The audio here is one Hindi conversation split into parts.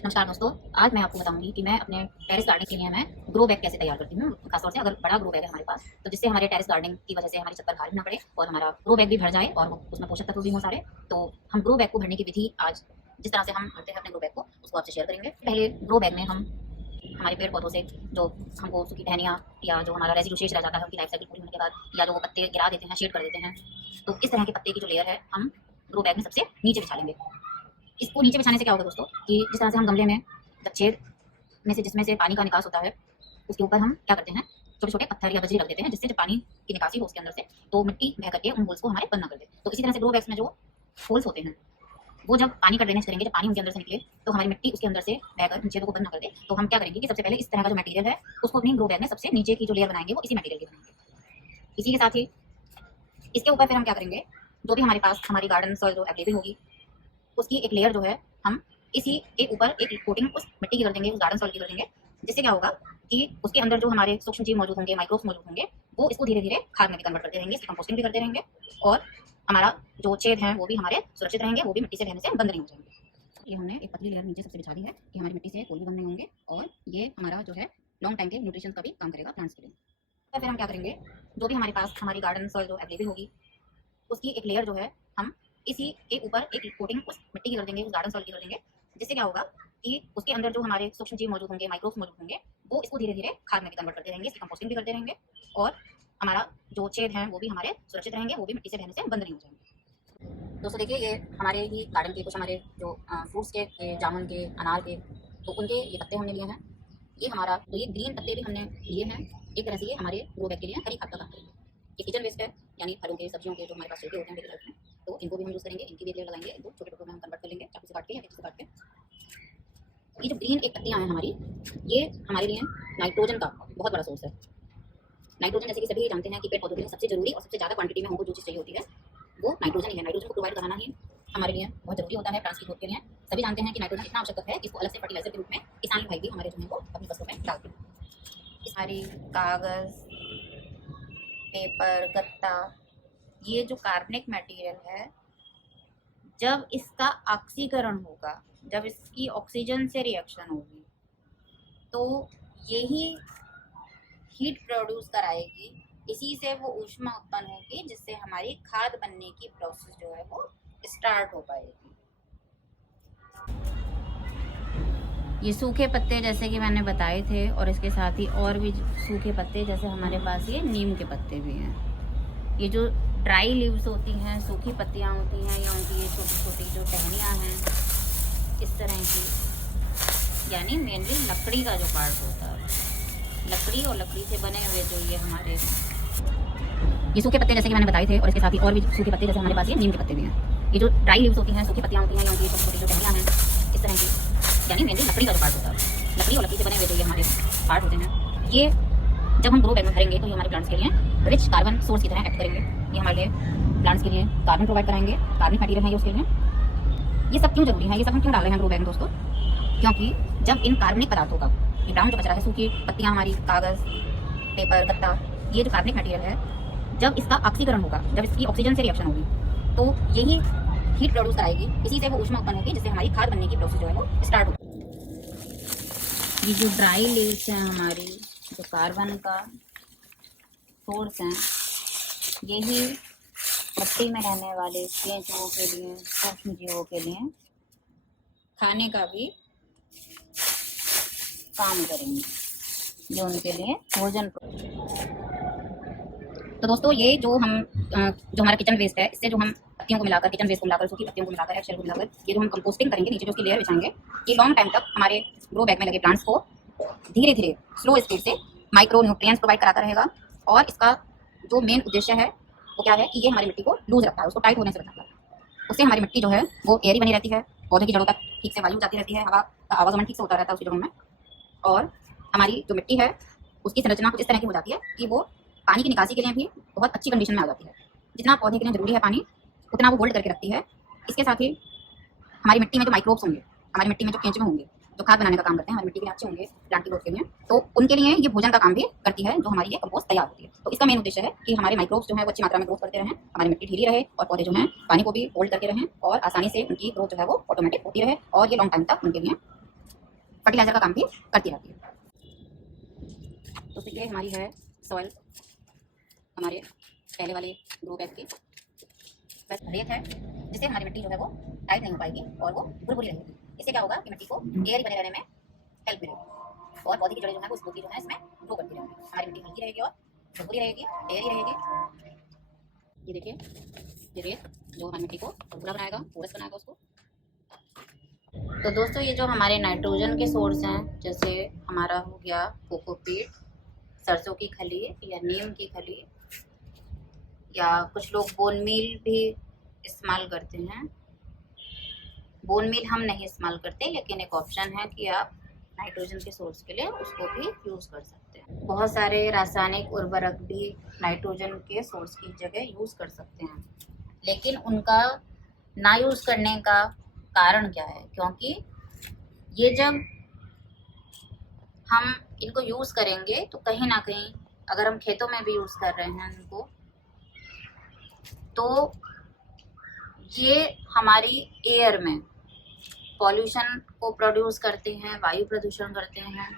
नमस्कार दोस्तों, आज मैं आपको बताऊंगी कि मैं अपने टेरेस गार्डनिंग के लिए मैं ग्रो बैग कैसे तैयार करती हूँ। खासतौर से अगर बड़ा ग्रो बैग है हमारे पास, तो जिससे हमारे टेरेस गार्डनिंग की वजह से हमारी छत पर भारी ना पड़े और हमारा ग्रो बैग भी भर जाए और उसमें पोषक तत्व भी हो सारे। तो हम ग्रो बैग को भरने की विधि आज जिस तरह से हम भरते हैं अपने ग्रो बैग को, उसको आपसे शेयर करेंगे। पहले ग्रो बैग में हम हमारे पेड़ पौधों से जो हमको सूखी टहनियाँ या जो हमारा रेजिडू शेष रह जाता है उनकी लाइफ साइकिल पूरी होने के बाद, या जो वो पत्ते गिरा देते हैं, शेड कर देते हैं, तो इस तरह के पत्ते की जो लेयर है हम ग्रो बैग में सबसे नीचे बिछा लेंगे। इसको नीचे बिछाने से क्या होगा दोस्तों कि जिस तरह से हम गमले में जब छेद में से जिसमें से पानी का निकास होता है, उसके ऊपर हम क्या करते हैं, छोटे छोटे पत्थर या बजरी रख देते हैं, जिससे जब पानी की निकासी हो उसके अंदर से, तो मिट्टी बह करके उन होल्स को हमारे बंद ना कर दे। तो इसी तरह से ग्रो बैग्स में जो होल्स होते हैं, वो जब पानी का ड्रेनेज करेंगे, जब पानी उनके अंदर से निकले, तो हमारी मिट्टी उसके अंदर से बहकर छेदों को बंद ना कर दे। तो हम क्या करेंगे कि सबसे पहले इस तरह का जो मटेरियल है उसको अपनी ग्रो बैग में सबसे नीचे की जो लेयर बनाएंगे वो इसी मटेरियल की बनाएंगे। इसी के साथ ही इसके ऊपर फिर हम क्या करेंगे, जो भी हमारे पास हमारी गार्डन सॉइल जो अवेलेबल होगी उसकी एक लेयर जो है हम इसी के ऊपर एक कोटिंग उस मिट्टी की कर देंगे, उस गार्डन सॉइल की कर देंगे। जिससे क्या होगा कि उसके अंदर जो हमारे सूक्ष्म जीव मौजूद होंगे, माइक्रोब्स मौजूद होंगे, वो इसको धीरे धीरे खाद में भी कन्वर्ट करते रहेंगे, इसकी कंपोस्टिंग भी करते रहेंगे और हमारा जो छेद है वो भी हमारे सुरक्षित रहेंगे, वो भी मिट्टी से रहने से बंद नहीं हो जाएंगे। ये हमने एक पतली लेयर नीचे सबसे बिछा दी है कि हमारी मिट्टी से कोई भी बंद नहीं होंगे और ये हमारा जो है लॉन्ग टाइम के न्यूट्रिशन का भी काम करेगा प्लांट्स के लिए। तो फिर हम क्या करेंगे, जो भी हमारे पास हमारी गार्डन सॉइल जो अवेलेबल होगी उसकी एक लेयर जो है हम इसी के ऊपर एक कोटिंग उस मिट्टी की कर देंगे, उस गार्डन सॉइल की कर देंगे। जिससे क्या होगा कि उसके अंदर जो हमारे सूक्ष्म जीव मौजूद होंगे, माइक्रोब्स मौजूद होंगे, वो इसको धीरे धीरे खाद में भी कन्वर्ट करते रहेंगे, इसकी कंपोस्टिंग भी करते रहेंगे और हमारा जो छेद है वो भी हमारे सुरक्षित रहेंगे, वो भी मिट्टी से रहने से बंद नहीं हो जाएंगे। दोस्तों देखिए, ये हमारे ही गार्डन के कुछ हमारे जो फ्रूट्स के जामुन के, अनार के, तो उनके ये पत्ते हमने लिए हैं। ये हमारा तो ये ग्रीन पत्ते भी हमने लिए हैं। एक तरह से ये हमारे ग्रो बैग के लिए हरी खाद का काम करेंगे। ये किचन वेस्ट है, यानी फलों के, सब्जियों के जो हमारे पास छिलके होते हैं रेगुलर में, तो इनको भी हम यूज़ करेंगे, इनकी भी लेयर लगाएंगे, इनको छोटे टुकड़ों में हम कन्वर्ट कर लेंगे चाकू से काट के या किसी से काट के। ये जो ग्रीन एक पत्तियाँ हैं हमारी, ये हमारे लिए नाइट्रोजन का बहुत बड़ा सोर्स है। नाइट्रोजन जैसे कि सभी जानते हैं कि पेड़ पौधों के लिए सबसे जरूरी और सबसे ज़्यादा क्वांटिटी में हमको जो चीज़ चाहिए होती है वो नाइट्रोजन ही है। नाइट्रोजन को प्रोवाइड कराना ही हमारे लिए बहुत जरूरी होता है प्लांट्स की ग्रोथ के लिए। सभी जानते हैं कि नाइट्रोजन इतना आवश्यक है कि इसको अलग से फर्टिलाइजर के रूप में किसान भाई भी हमारे जो है वो अपनी फसलों में डालते हैं। हमारी कागज़, पेपर, गत्ता, ये जो कार्बनिक मटेरियल है, जब इसका ऑक्सीकरण होगा, जब इसकी ऑक्सीजन से रिएक्शन होगी, तो यही हीट प्रोड्यूस कराएगी, इसी से वो ऊष्मा उत्पन्न होगी, जिससे हमारी खाद बनने की प्रोसेस जो है वो स्टार्ट हो पाएगी। ये सूखे पत्ते जैसे कि मैंने बताए थे, और इसके साथ ही और भी सूखे पत्ते, जैसे हमारे पास ये नीम के पत्ते भी हैं। ये जो ड्राई लीव्स होती हैं, सूखी पत्तियां होती हैं, या उनकी ये छोटी छोटी जो टहनियाँ हैं इस तरह की, यानी मेनली लकड़ी का जो पार्ट होता है, लकड़ी और लकड़ी से बने हुए जो ये हमारे ये सूखे पत्ते जैसे कि मैंने बताए थे और इसके साथ ही और भी सूखे पत्ते, जैसे हमारे पास ये नीम के पत्ते भी हैं। ये जो ड्राई लीव्स होती हैं, सूखी पत्तियां होती हैं, या उनकी छोटी छोटी जो टहनियाँ हैं इस तरह की, यानी मेनली लकड़ी का जो पार्ट होता है, लकड़ी और लकड़ी से बने हुए जो ये हमारे पार्ट होते हैं, ये जब हम ग्रो बैग में भरेंगे तो ये हमारे प्लांट्स के लिए रिच कार्बन सोर्स की तरह एक्ट करेंगे। ये हमारे लिए प्लांट्स के लिए कार्बन प्रोवाइड कराएंगे, कार्बनिक मटेरियल है ये उसके लिए। ये सब क्यों जरूरी है, ये सब हम क्यों डाल रहे हैं ग्रो बैग में दोस्तों? क्योंकि जब इन कार्बनिक पदार्थों का, ये ब्राउन जो बच रहा है, सूखी पत्तियां हमारी, कागज, पेपर, गत्ता, ये जो कार्बनिक मटेरियल है, जब इसका ऑक्सीकरण होगा, जब इसकी ऑक्सीजन से रिएक्शन होगी, तो यही हीट प्रोड्यूस कराएगी, इसी से वो ऊष्मा उत्पन्न होगी, जिससे हमारी खाद बनने की प्रोसेस जो है वो स्टार्ट होगी। ये जो ड्राई लीव्स हैं हमारी, जो कार्बन का सोर्स हैं, यही मिट्टी में रहने वाले केंचुओं के लिए, सूक्ष्म जीवों के लिए खाने का भी काम करेंगे, जो उनके लिए भोजन। तो दोस्तों ये जो हम जो हमारा किचन वेस्ट है, इससे जो हम पत्तियों को मिलाकर, किचन वेस्ट को मिलाकर, सूखी पत्तियों को मिलाकर, एक्शेल को मिलाकर, ये जो हम कंपोस्टिंग करेंगे, नीचे जो उसकी लेयर बिछाएंगे, ये लॉन्ग टाइम तक हमारे ग्रो बैग में लगे प्लांट्स को धीरे धीरे स्लो स्पीड से माइक्रो न्यूट्रिएंट्स प्रोवाइड कराता रहेगा। और इसका जो मेन उद्देश्य है वो क्या है कि ये हमारी मिट्टी को लूज रखता है, उसको टाइट होने से बचाता है। उससे हमारी मिट्टी जो है वो एयरी बनी रहती है, पौधे की जड़ों तक ठीक से वायु जाती रहती है, हवा का आवागमन ठीक से होता रहता है उसकी जड़ों में, और हमारी जो मिट्टी है उसकी संरचना कुछ इस तरह की हो जाती है कि वो पानी की निकासी के लिए भी बहुत अच्छी कंडीशन में आ जाती है। जितना पौधे के लिए जरूरी है पानी, उतना वो होल्ड करके रखती है। इसके साथ ही हमारी मिट्टी में जो माइक्रोब्स होंगे, हमारी मिट्टी में जो केंचुए होंगे, जो खाद बनाने का काम करते हैं, हमारी मिट्टी के लिए अच्छे होंगे प्लांट की ग्रोथ के लिए, तो उनके लिए ये भोजन का काम भी करती है, जो हमारी ये कंपोस्ट तैयार होती है। तो इसका मेन उद्देश्य है कि हमारे माइक्रोब्स जो है वो अच्छी मात्रा में ग्रोथ करते रहें, हमारी मिट्टी ढीली रहे और पौधे जो हैं पानी को भी होल्ड करके रहें और आसानी से उनकी ग्रोथ जो है वो ऑटोमेटिक होती रहे और ये लॉन्ग टाइम तक उनके लिए फर्टिलाइजर का काम भी करती रहती है। दोस्तों ये हमारी है सॉइल, हमारे पहले वाले ग्रो बैग की बस रेत है, जिससे हमारी मिट्टी जो है वो टाइट नहीं हो पाएगी और वो भुरभुरी रहेगी। इससे क्या होगा कि मिट्टी को एयर बने रहने में हेल्प मिलेगी और पौधे की जड़ें जो है वो स्मूथली जो है इसमें ग्रो करती रहेंगी। हमारी मिट्टी हल्की रहेगी और भुरभुरी रहेगी, एयरी रहेगी। ये देखिए, ये रेत जो हमारी मिट्टी को भुरभुरा बनाएगा, पोरस बनाएगा उसको। तो दोस्तों ये जो हमारे नाइट्रोजन के सोर्स हैं, जैसे हमारा हो गया कोकोपीट, सरसों की खली या नीम की खली, या कुछ लोग बोन मील भी इस्तेमाल करते हैं। बोन मील हम नहीं इस्तेमाल करते, लेकिन एक ऑप्शन है कि आप नाइट्रोजन के सोर्स के लिए उसको भी यूज़ कर सकते हैं। बहुत सारे रासायनिक उर्वरक भी नाइट्रोजन के सोर्स की जगह यूज़ कर सकते हैं, लेकिन उनका ना यूज़ करने का कारण क्या है? क्योंकि ये जब हम इनको यूज़ करेंगे तो कहीं ना कहीं अगर हम खेतों में भी यूज़ कर रहे हैं इनको, तो ये हमारी एयर में पॉल्यूशन को प्रोड्यूस करते हैं, वायु प्रदूषण करते हैं।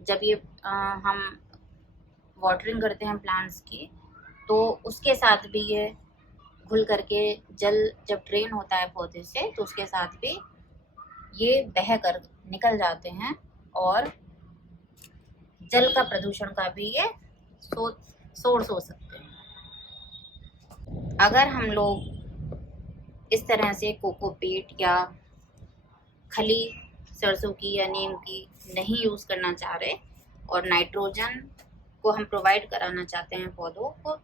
जब ये हम वाटरिंग करते हैं प्लांट्स की, तो उसके साथ भी ये घुल करके जल जब ड्रेन होता है पौधे से, तो उसके साथ भी ये बह कर निकल जाते हैं और जल का प्रदूषण का भी ये सोर्स हो सकते हैं। अगर हम लोग इस तरह से कोकोपीट या खली सरसों की या नीम की नहीं यूज़ करना चाह रहे और नाइट्रोजन को हम प्रोवाइड कराना चाहते हैं पौधों को,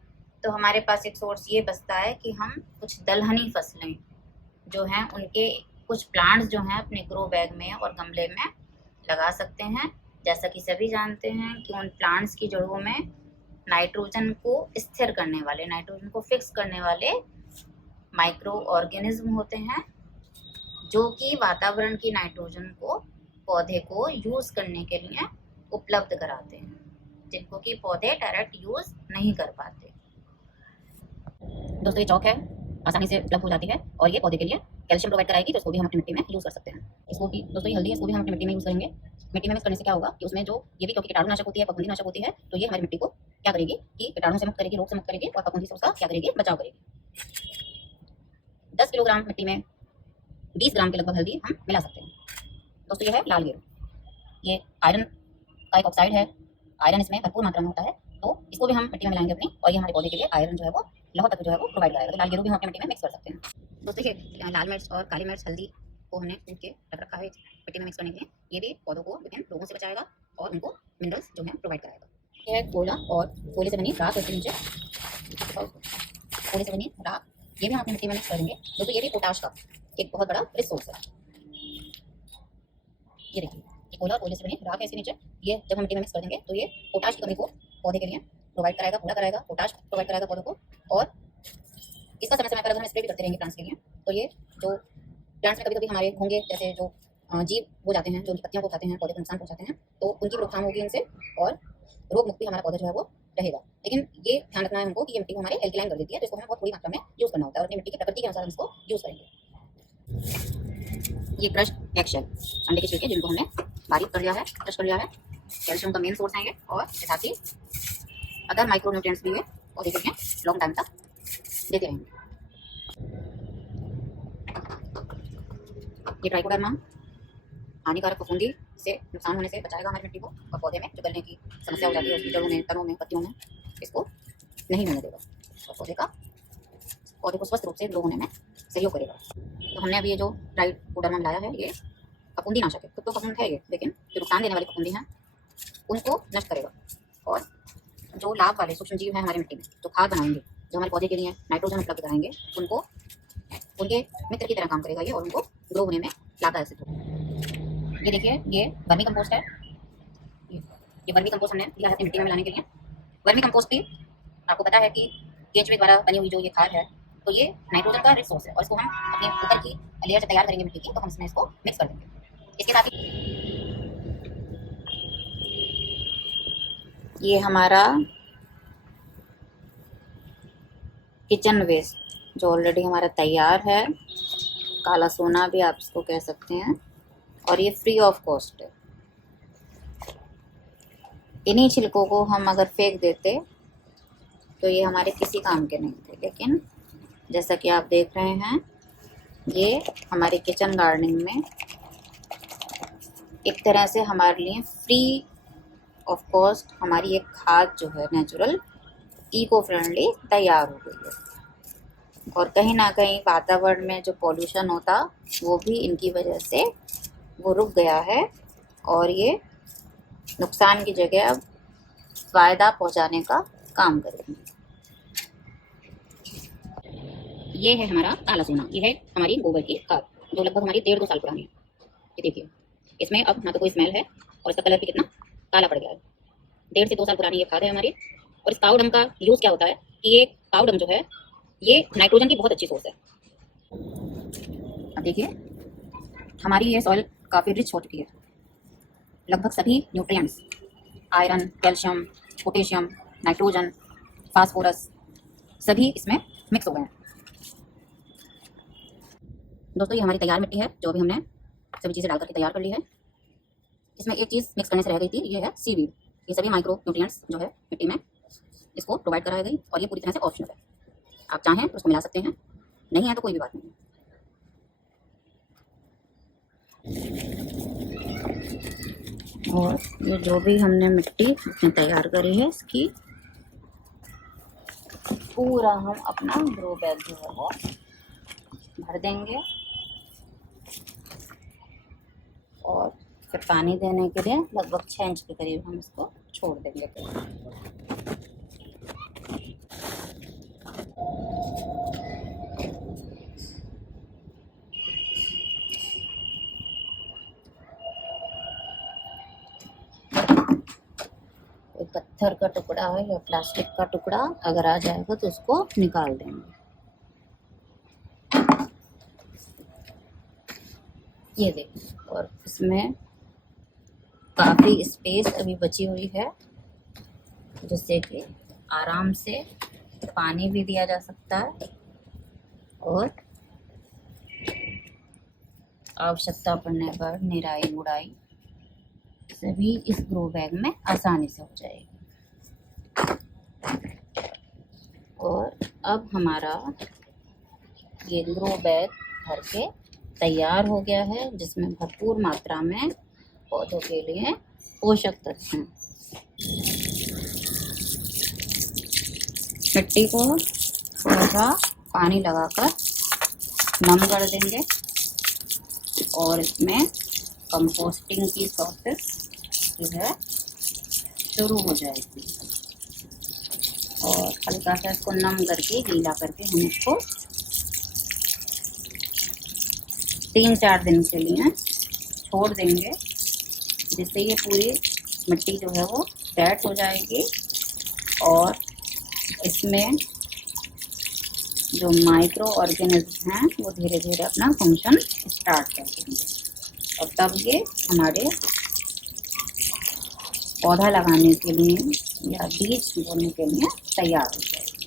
तो हमारे पास एक सोर्स ये बचता है कि हम कुछ दलहनी फसलें जो हैं उनके कुछ प्लांट्स जो हैं अपने ग्रो बैग में और गमले में लगा सकते हैं। जैसा कि सभी जानते हैं कि उन प्लांट्स की जड़ों में नाइट्रोजन को स्थिर करने वाले, नाइट्रोजन को फिक्स करने वाले माइक्रो ऑर्गेनिज्म होते हैं, जो कि वातावरण की नाइट्रोजन को पौधे को यूज़ करने के लिए उपलब्ध कराते हैं, जिनको कि पौधे डायरेक्ट यूज़ नहीं कर पाते। दोस्तों ये चौक है, आसानी से उपलब्ध हो जाती है और ये पौधे के लिए कैल्शियम प्रोवाइड कराएगी, तो इसको भी हम अपनी मिट्टी में यूज़ कर सकते हैं। इसको भी दोस्तों ये हल्दी है, इसको भी हम अपनी मिट्टी में यूज़ करेंगे। मिट्टी में मिक्स करने से क्या होगा कि उसमें जो ये भी क्योंकि कीटाणुनाशक होती है, फफूंदी नाशक होती है, तो ये हमारी मिट्टी को क्या करेगी कि कीटाणु से मुक्त करेगी, रोग से मुक्त करेगी और फफूंदी से उसका क्या करेगी, बचाव करेगी। 10 किलोग्राम मिट्टी में 20 ग्राम के लगभग हल्दी हम मिला सकते हैं। दोस्तों ये है लाल गेरू, ये आयरन का एक ऑक्साइड है, आयरन इसमें भरपूर मात्रा में होता है, तो इसको भी हम मिट्टी में मिलाएंगे अपनी, और ये हमारे पौधे के लिए आयरन जो है वो लौह तत्व जो है वो प्रोवाइड कराएगा। तो लाल गेरू भी हम अपनी मिट्टी में मिक्स कर सकते हैं। दोस्तों ये लाल मिर्च और काली मिर्च हल्दी को हमने इनके रख रखा है मिट्टी में मिक्स करने के लिए। ये भी पौधों को विभिन्न रोगों से बचाएगा और उनको मिनरल्स जो है प्रोवाइड कराएगा। यह है कोयला और कोयले से बनी राख, इसके नीचे कोयले से बनी राख, ये भी हम अपनी मिट्टी में मिक्स करेंगे। दोस्तों ये भी पोटाश का एक बहुत बड़ा रिसोर्स है। ये देखिए, ये कोयला और कोयले से बनी राख है इसके नीचे, ये जब हम मिट्टी में मिक्स कर देंगे तो ये पोटाश की कमी को पौधे के लिए प्रोवाइड कराएगा, पूरा कराएगा, पोटाश प्रोवाइड कराएगा पौधों को। और इसका समय समय पर अगर हम स्प्रे भी करते रहेंगे प्लांट्स के लिए, तो ये जो प्लांट्स में कभी कभी हमारे होंगे जैसे जो जीव हो जाते हैं, जो उनकी पत्तियों को खाते हैं, पौधे को नुकसान पहुंचाते हैं, तो उनकी रोकथाम होगी इनसे और रोग मुक्त भी हमारा पौधा जो है वो रहेगा। लेकिन ये ध्यान रखना है हमको कि ये मिट्टी को हमारे एल्कलाइन कर देती है, तो इसको हमें बहुत थोड़ी मात्रा में यूज़ करना होता है और अपनी मिट्टी की प्रकृति के अनुसार हम इसको यूज़ करेंगे। ये क्रश्ड एगशेल, अंडे के छिलके जिनको हमने बारीक कर लिया है, क्रश कर लिया है, कैल्शियम का मेन सोर्स है ये, और साथ ही अदर माइक्रो न्यूट्रिएंट्स भी है पौधे के लिए लॉन्ग टाइम तक देते रहेंगे। ये ट्राइकोडर्मा हानिकारक फफूंदी से नुकसान होने से बचाएगा हमारी मिट्टी को, और पौधे में जो गलने की समस्या हो जाती है उसकी जड़ों में, तनों में, पत्तियों में, इसको नहीं होने देगा और पौधे को स्वस्थ रूप से ग्रो होने में सहयोग करेगा। तो हमने अभी ये जो ट्राइकोडर्मा मिलाया है, ये फफूंदी नाशक है, खुद तो फफूंद है ये, लेकिन जो नुकसान देने वाली फफूंदी हैं उनको नष्ट करेगा और जो लाभ वाले सूक्ष्म जीव हैं हमारी मिट्टी में, जो खाद बनाएंगे, जो हमारे पौधे के लिए नाइट्रोजन उपलब्ध कराएंगे, उनको उनके मित्र की तरह काम करेगा ये, और उनको ग्रो होने में लाभदायक सिद्ध होगा। ये देखिए, ये वर्मी कंपोस्ट है, ये वर्मी कंपोस्ट हमने दिया है अपनी मिट्टी में मिलाने के लिए। वर्मी कंपोस्ट भी आपको पता है कि केंचुए द्वारा बनी हुई जो ये खाद है, तो ये नाइट्रोजन का रिच सोर्स है, और इसको हम अपने ऊपर की लेयर से तैयार करेंगे मिट्टी की, तो हम इसमें इसको मिक्स कर देंगे। इसके साथ ही ये हमारा किचन वेस्ट जो ऑलरेडी हमारा तैयार है, काला सोना भी आप इसको कह सकते हैं, और ये फ्री ऑफ कॉस्ट है। इन्हीं छिलकों को हम अगर फेंक देते तो ये हमारे किसी काम के नहीं थे, लेकिन जैसा कि आप देख रहे हैं ये हमारी किचन गार्डनिंग में एक तरह से हमारे लिए फ्री ऑफ कॉस्ट हमारी एक खाद जो है नेचुरल इको फ्रेंडली तैयार हो गई है। और कहीं ना कहीं वातावरण में जो पॉल्यूशन होता वो भी इनकी वजह से वो रुक गया है और ये नुकसान की जगह अब फ़ायदा पहुंचाने का काम करेंगे। ये है हमारा काला सोना, ये है हमारी गोबर की खाद जो लगभग हमारी 1.5-2 साल पुरानी है। ये देखिए, इसमें अब ना तो कोई स्मेल है और इसका कलर भी कितना काला पड़ गया है। 1.5 से 2 साल पुरानी ये खाद है हमारी। और इस काव डंग का यूज़ क्या होता है कि ये काव डंग जो है ये नाइट्रोजन की बहुत अच्छी सोर्स है। अब देखिए हमारी ये सॉइल काफ़ी रिच हो चुकी है। लगभग सभी nutrients iron, calcium, potassium, nitrogen, phosphorus सभी इसमें मिक्स हो गए हैं। दोस्तों ये हमारी तैयार मिट्टी है जो अभी हमने सभी चीज़ें डाल करके तैयार कर ली है। इसमें एक चीज़ मिक्स करने से रह गई थी, ये है सीवीड। ये सभी माइक्रो न्यूट्रिएंट्स जो है मिट्टी में इसको प्रोवाइड कराई गई और ये पूरी तरह से ऑप्शनल है। आप चाहें तो उसको मिला सकते हैं, नहीं है तो कोई भी बात नहीं है। और ये जो भी हमने मिट्टी इसमें तैयार करी है इसकी पूरा हम अपना ग्रो बैग जो है वो भर देंगे और फिर पानी देने के लिए लगभग 6 इंच के करीब हम इसको छोड़ देंगे। कोई पत्थर का टुकड़ा है या प्लास्टिक का टुकड़ा अगर आ जाएगा तो उसको निकाल देंगे। ये देखिए, और इसमें काफ़ी स्पेस अभी बची हुई है जिससे कि आराम से पानी भी दिया जा सकता है और आवश्यकता पड़ने पर निराई गुड़ाई सभी इस ग्रो बैग में आसानी से हो जाएगी। और अब हमारा ये ग्रो बैग भर के तैयार हो गया है जिसमें भरपूर मात्रा में पौधों के लिए पोषक तत्व हैं। मिट्टी को थोड़ा सा पानी लगाकर नम कर देंगे और इसमें कंपोस्टिंग की प्रोसेस जो है शुरू हो जाएगी। और हल्का सा इसको नम करके गीला करके हम इसको 3-4 दिन के लिए छोड़ देंगे जिससे ये पूरी मिट्टी जो है वो सेट हो जाएगी और इसमें जो माइक्रो ऑर्गेनिज्म हैं वो धीरे धीरे अपना फंक्शन स्टार्ट कर देंगे और तब ये हमारे पौधा लगाने के लिए या बीज बोने के लिए तैयार हो जाएगी।